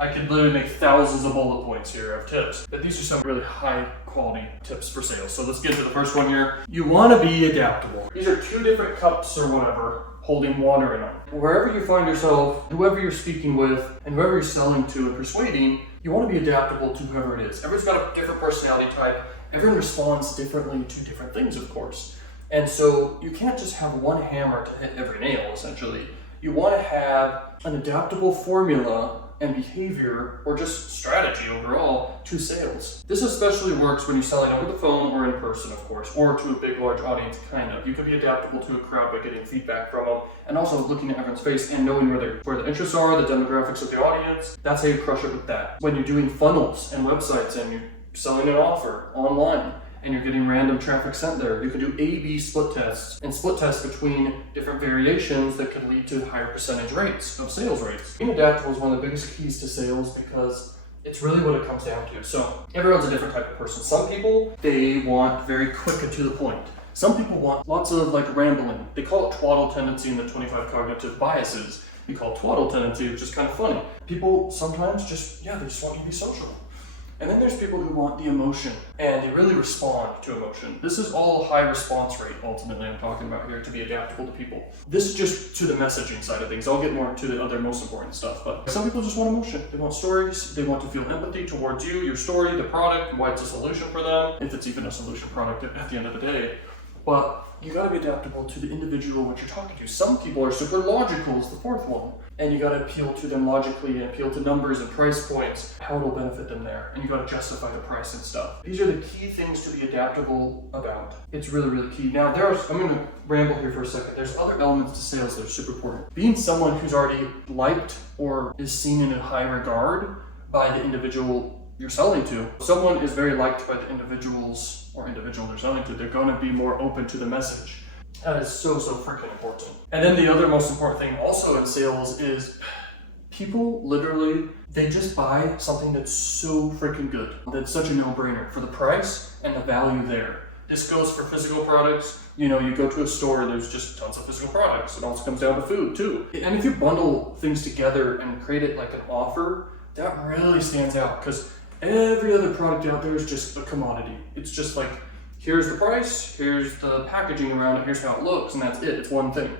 I could literally make thousands of bullet points here of tips, but these are some really high quality tips for sales. So let's get to the first one here. You want to be adaptable. These are 2 different cups or whatever holding water in them. Wherever you find yourself, whoever you're speaking with, and whoever you're selling to and persuading, you want to be adaptable to whoever it is. Everyone's got a different personality type. Everyone responds differently to different things, of course. And so you can't just have one hammer to hit every nail, essentially. You want to have an adaptable formula and behavior, or just strategy overall, to sales. This especially works when you're selling over the phone or in person, of course, or to a big, large audience, kind of. You can be adaptable to a crowd by getting feedback from them, and also looking at everyone's face and knowing where the interests are, the demographics of the audience. That's how you crush it with that. When you're doing funnels and websites and you're selling an offer online, and you're getting random traffic sent there, you can do A/B split tests and split tests between different variations that could lead to higher percentage rates of sales rates. Being adaptable is one of the biggest keys to sales because it's really what it comes down to. So everyone's a different type of person. Some people, they want very quick and to the point. Some people want lots of rambling. They call it twaddle tendency in the 25 cognitive biases. We call it twaddle tendency, which is kind of funny. People sometimes they just want you to be social. And then there's people who want the emotion, and they really respond to emotion. This is all high response rate, ultimately, I'm talking about here, to be adaptable to people. This is just to the messaging side of things. I'll get more into the other most important stuff, but some people just want emotion. They want stories, they want to feel empathy towards you, your story, the product, why it's a solution for them, if it's even a solution product at the end of the day. But you gotta be adaptable to the individual what you're talking to. Some people are super logical is the 4th one. And you gotta appeal to them logically and appeal to numbers and price points, how it'll benefit them there. And you gotta justify the price and stuff. These are the key things to be adaptable about. It's really, really key. Now I'm gonna ramble here for a second. There's other elements to sales that are super important. Being someone who's already liked or is seen in a high regard by the individual you're selling to. Someone is very liked by the individual they're selling to, they're gonna be more open to the message. That is so freaking important. And then the other most important thing also in sales is people literally, they just buy something that's so freaking good. That's such a no-brainer for the price and the value there. This goes for physical products. You go to a store, there's just tons of physical products. It also comes down to food too. And if you bundle things together and create it like an offer, that really stands out because every other product out there is just a commodity. It's just like, here's the price, here's the packaging around it, here's how it looks, and that's it. It's one thing.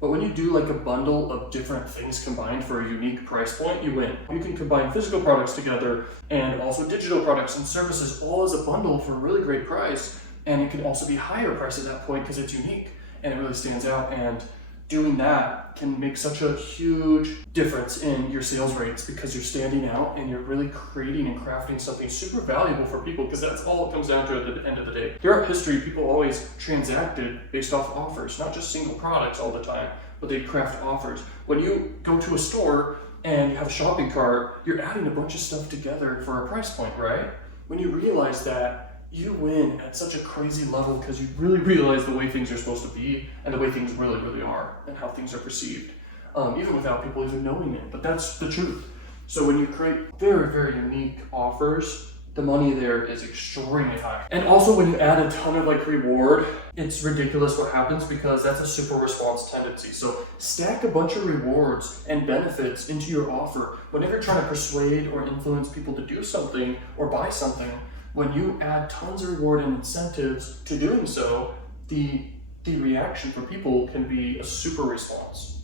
But when you do a bundle of different things combined for a unique price point, you win. You can combine physical products together and also digital products and services all as a bundle for a really great price. And it can also be higher price at that point because it's unique and it really stands out. And doing that can make such a huge difference in your sales rates because you're standing out and you're really creating and crafting something super valuable for people, because that's all it comes down to at the end of the day. Throughout history, people always transacted based off offers, not just single products all the time, but they craft offers. When you go to a store and you have a shopping cart, you're adding a bunch of stuff together for a price point, right? When you realize that, you win at such a crazy level because you really realize the way things are supposed to be and the way things really, really are and how things are perceived, even without people even knowing it. But that's the truth. So when you create very, very unique offers, the money there is extremely high. And also when you add a ton of reward, it's ridiculous what happens because that's a super response tendency. So stack a bunch of rewards and benefits into your offer. Whenever you're trying to persuade or influence people to do something or buy something, when you add tons of reward and incentives to doing so, the reaction for people can be a super response.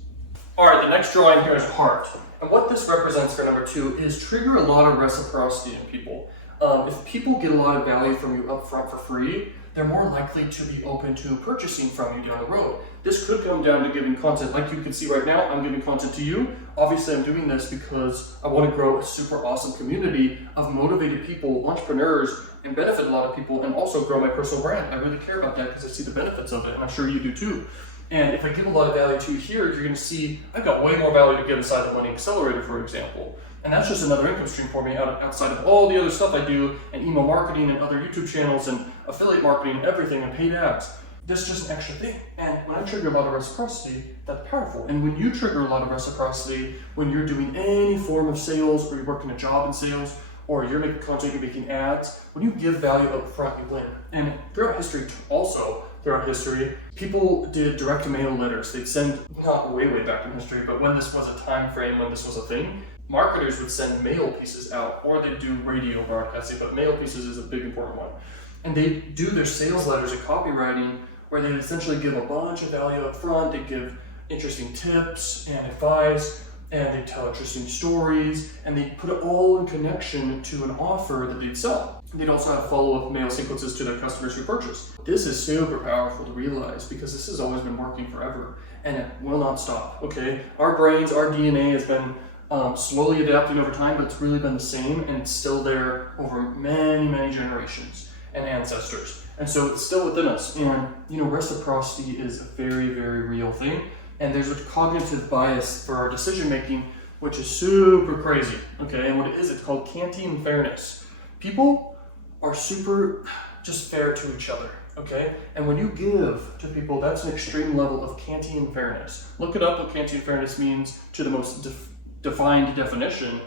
All right, the next drawing here is heart. And what this represents for number 2 is trigger a lot of reciprocity in people. If people get a lot of value from you up front for free, they're more likely to be open to purchasing from you down the road. This could come down to giving content. Like you can see right now, I'm giving content to you. Obviously, I'm doing this because I want to grow a super awesome community of motivated people, entrepreneurs, and benefit a lot of people, and also grow my personal brand. I really care about that because I see the benefits of it, and I'm sure you do too. And if I give a lot of value to you here, you're going to see I've got way more value to give inside the Money Accelerator, for example. And that's just another income stream for me outside of all the other stuff I do, and email marketing and other YouTube channels and affiliate marketing and everything and paid ads. This is just an extra thing. And when I trigger a lot of reciprocity, that's powerful. And when you trigger a lot of reciprocity, when you're doing any form of sales, or you're working a job in sales, or you're making content, you're making ads, when you give value up front, you win. And throughout history, people did direct mail letters. They'd send, not way back in history, but when this was a time frame, when this was a thing, marketers would send mail pieces out, or they'd do radio broadcasting, but mail pieces is a big important one. And they do their sales letters and copywriting where they essentially give a bunch of value up front. They give interesting tips and advice, and they tell interesting stories, and they put it all in connection to an offer that they'd sell. They'd also have follow-up mail sequences to their customers who purchase. This is super powerful to realize because this has always been working forever, and it will not stop, okay? Our brains, our DNA has been slowly adapting over time, but it's really been the same, and it's still there over many, many generations and ancestors. And so it's still within us. And, reciprocity is a very, very real thing. And there's a cognitive bias for our decision making, which is super crazy, okay? And what it is, it's called Kantian fairness. People are super just fair to each other, okay? And when you give to people, that's an extreme level of Kantian fairness. Look it up what Kantian fairness means to the most defined definition.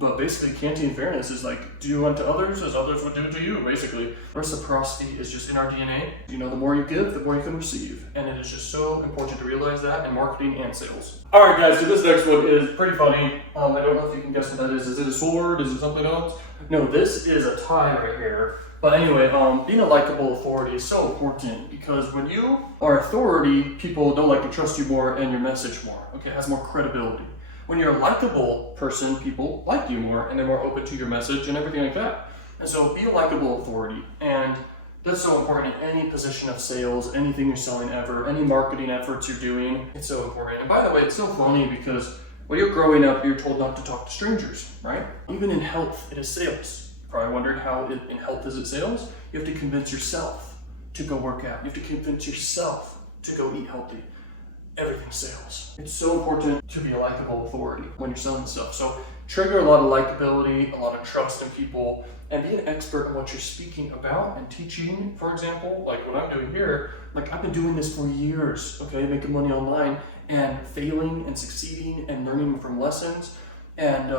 But basically, Kantian fairness is like, do unto others as others would do to you, basically. Reciprocity is just in our DNA. The more you give, the more you can receive. And it is just so important to realize that in marketing and sales. All right, guys, so this next one is pretty funny. I don't know if you can guess what that is. Is it a sword? Is it something else? No, this is a tie right here. But anyway, being a likable authority is so important because when you are authority, people don't like to trust you more and your message more. Okay, it has more credibility. When you're a likable person, people like you more and they're more open to your message and everything like that. And so be a likable authority. And that's so important in any position of sales, anything you're selling ever, any marketing efforts you're doing. It's so important. And by the way, it's so funny because when you're growing up, you're told not to talk to strangers, right? Even in health, it is sales. Probably wondered how in health is it sales? You have to convince yourself to go work out. You have to convince yourself to go eat healthy. Everything sales. It's so important to be a likable authority when you're selling stuff. So trigger a lot of likability, a lot of trust in people, and be an expert in what you're speaking about and teaching, for example, like what I'm doing here. Like I've been doing this for years, okay, making money online and failing and succeeding and learning from lessons and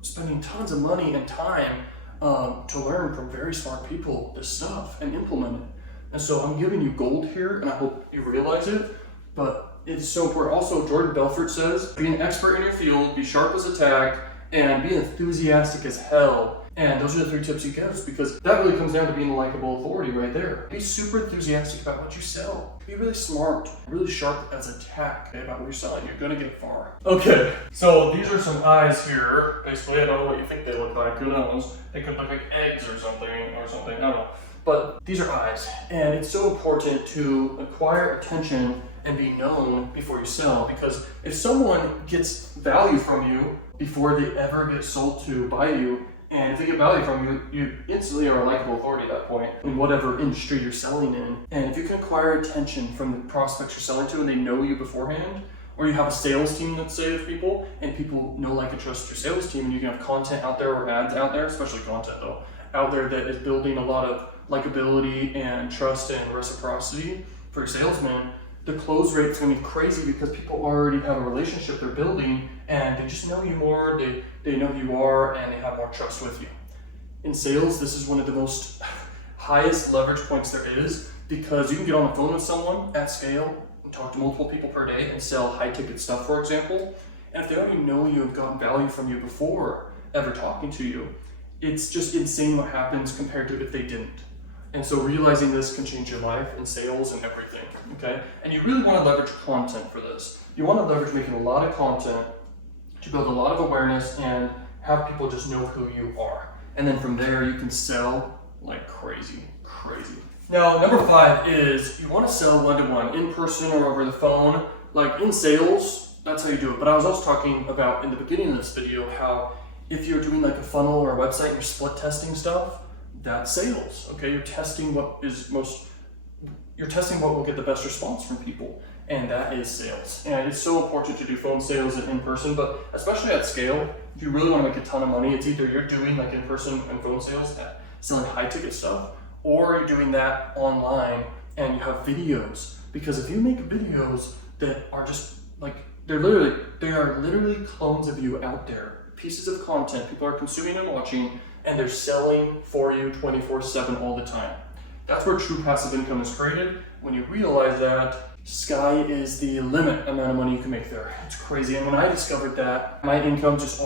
spending tons of money and time to learn from very smart people this stuff and implement it. And so I'm giving you gold here, and I hope you realize it, but it's so important. Also, Jordan Belfort says, be an expert in your field, be sharp as a tack, and be enthusiastic as hell. And those are the 3 tips he gives because that really comes down to being a likable authority right there. Be super enthusiastic about what you sell. Be really smart, really sharp as a tack about what you're selling. You're gonna get far. Okay, so these are some eyes here. Basically, I don't know what you think they look like. Who knows? They could look like eggs or something. I don't know. But these are eyes, and it's so important to acquire attention and be known before you sell, because if someone gets value from you before they ever get sold to by you, and if they get value from you, you instantly are a likable authority at that point in whatever industry you're selling in. And if you can acquire attention from the prospects you're selling to and they know you beforehand, or you have a sales team, let's say, of people, and people know, like, and trust your sales team, and you can have content out there or ads out there, especially content though, out there that is building a lot of likability and trust and reciprocity for your salesman, the close rate is going to be crazy because people already have a relationship they're building and they just know you more, they know who you are, and they have more trust with you. In sales, this is one of the most highest leverage points there is because you can get on the phone with someone at scale and talk to multiple people per day and sell high ticket stuff, for example. And if they already know you and gotten value from you before ever talking to you, it's just insane what happens compared to if they didn't. And so realizing this can change your life in sales and everything, okay? And you really want to leverage content for this. You want to leverage making a lot of content to build a lot of awareness and have people just know who you are. And then from there, you can sell like crazy. Now, number 5 is you want to sell one-to-one, in person or over the phone. Like in sales, that's how you do it. But I was also talking about in the beginning of this video how if you're doing like a funnel or a website and you're split testing stuff, that's sales, okay? You're testing what will get the best response from people, and that is sales. And it's so important to do phone sales and in person, but especially at scale, if you really want to make a ton of money, it's either you're doing like in person and phone sales, selling high ticket stuff, or you're doing that online and you have videos. Because if you make videos that are just like, they are literally clones of you out there, pieces of content people are consuming and watching, and they're selling for you 24/7 all the time. That's where true passive income is created. When you realize that, Sky is the limit amount of money you can make there. It's crazy. And when I discovered that, my income it's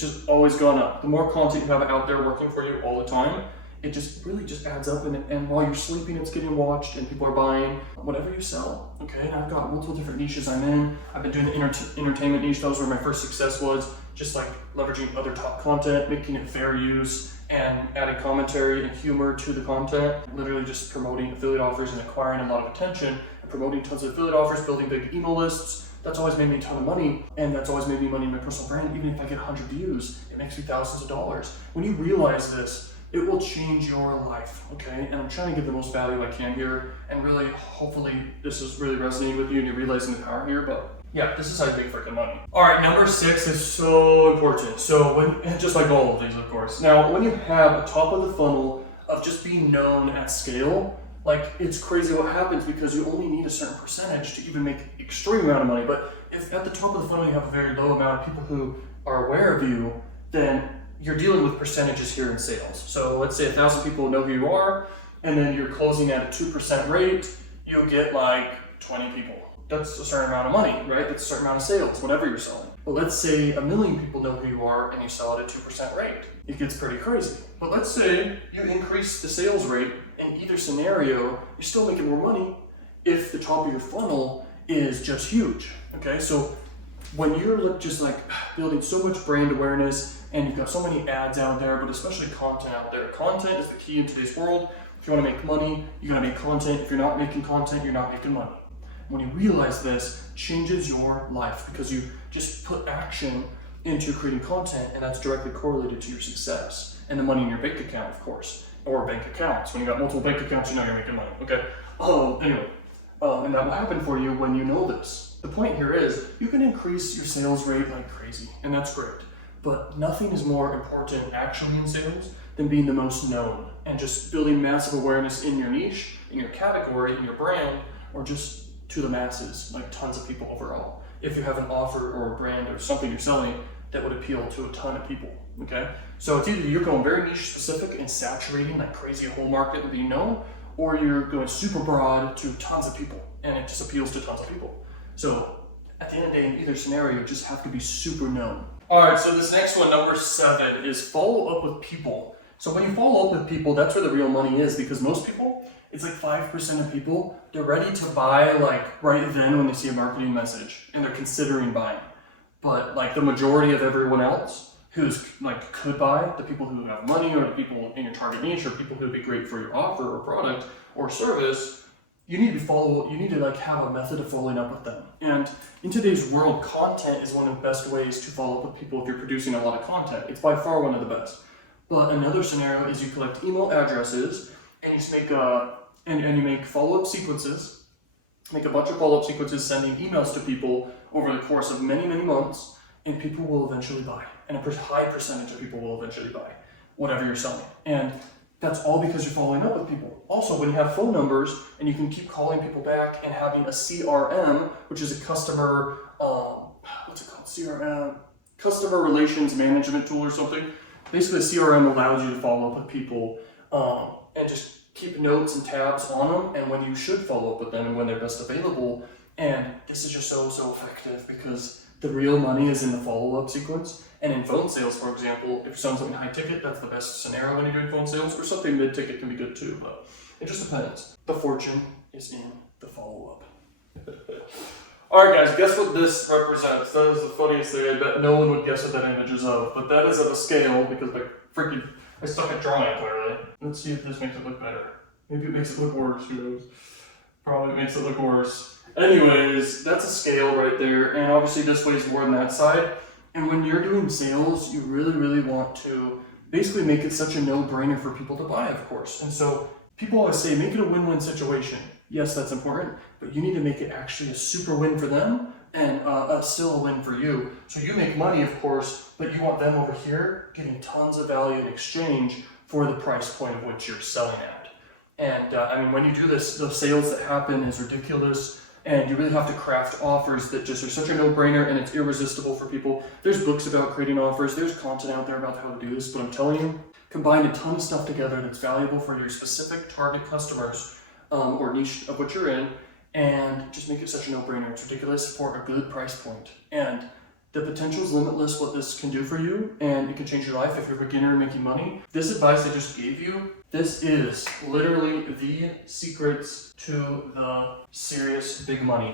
just always gone up. The more content you have out there working for you all the time, it just really just adds up, and while you're sleeping, it's getting watched and people are buying whatever you sell. Okay, and I've got multiple different niches I'm in. I've been doing the entertainment niche. That was where my first success was, just like leveraging other top content, making it fair use, and adding commentary and humor to the content. Literally just promoting affiliate offers and acquiring a lot of attention, and promoting tons of affiliate offers, building big email lists. That's always made me a ton of money, and that's always made me money in my personal brand. Even if I get 100 views, it makes me thousands of dollars. When you realize this, it will change your life, okay? And I'm trying to give the most value I can here, and really, hopefully, this is really resonating with you and you're realizing the power here, but yeah, this is how you make freaking money. All right, number 6 is so important. So and just like all of these, of course. Now, when you have a top of the funnel of just being known at scale, like, it's crazy what happens, because you only need a certain percentage to even make extreme amount of money. But if at the top of the funnel you have a very low amount of people who are aware of you, then you're dealing with percentages here in sales. So let's say 1,000 people know who you are, and then you're closing at a 2% rate, you'll get like 20 people. That's a certain amount of money, right? That's a certain amount of sales, whatever you're selling. But let's say 1 million people know who you are and you sell at a 2% rate. It gets pretty crazy. But let's say you increase the sales rate. In either scenario, you're still making more money if the top of your funnel is just huge, okay? So when you're just like building so much brand awareness, and you've got so many ads out there, but especially content out there. Content is the key in today's world. If you want to make money, you gotta make content. If you're not making content, you're not making money. When you realize this, changes your life, because you just put action into creating content, and that's directly correlated to your success and the money in your bank account, of course, or bank accounts. When you got multiple bank accounts, you know you're making money, okay? And that will happen for you when you know this. The point here is you can increase your sales rate like crazy, and that's great. But nothing is more important actually in sales than being the most known and just building massive awareness in your niche, in your category, in your brand, or just to the masses, like tons of people overall. If you have an offer or a brand or something you're selling that would appeal to a ton of people, okay? So it's either you're going very niche specific and saturating like crazy a whole market and being known, or you're going super broad to tons of people and it just appeals to tons of people. So at the end of the day, in either scenario, you just have to be super known. All right, so this next one, number 7, is follow up with people. So when you follow up with people, that's where the real money is, because most people, it's like 5% of people, they're ready to buy like right then when they see a marketing message and they're considering buying. But like the majority of everyone else who's like could buy, the people who have money or the people in your target niche or people who would be great for your offer or product or service, you need to like have a method of following up with them. And in today's world, content is one of the best ways to follow up with people if you're producing a lot of content. It's by far one of the best. But another scenario is you collect email addresses and you just make you make follow-up sequences, make a bunch of follow-up sequences sending emails to people over the course of many, many months, and people will eventually buy. And a high percentage of people will eventually buy whatever you're selling. And that's all because you're following up with people. Also, when you have phone numbers and you can keep calling people back and having a CRM, which is a customer, what's it called? CRM, customer relations management tool or something. Basically, a CRM allows you to follow up with people and just keep notes and tabs on them, and when you should follow up with them and when they're best available. And this is just so effective, because the real money is in the follow-up sequence. And in phone sales, for example, if you're selling something high ticket, that's the best scenario when you're doing phone sales, or something mid-ticket can be good too, but it just depends. The fortune is in the follow-up. All right, guys, guess what this represents? That is the funniest thing. I bet no one would guess what that image is of, but that is of a scale, because I suck at drawing, clearly. Let's see if this makes it look better. Maybe it makes it look worse, who knows? Probably makes it look worse. Anyways, that's a scale right there, and obviously this weighs more than that side. And when you're doing sales, you really want to basically make it such a no-brainer for people to buy, of course. And so people always say, make it a win-win situation. Yes, that's important, but you need to make it actually a super win for them and still a win for you. So you make money, of course, but you want them over here getting tons of value in exchange for the price point of which you're selling at. And I mean, when you do this, the sales that happen is ridiculous. And you really have to craft offers that just are such a no-brainer, and it's irresistible for people. There's books about creating offers. There's content out there about how to do this, but I'm telling you, combine a ton of stuff together that's valuable for your specific target customers or niche of what you're in, and just make it such a no-brainer. It's ridiculous for a good price point. And the potential is limitless what this can do for you, and it can change your life if you're a beginner making money. This advice I just gave you, this is literally the secrets to the serious big money.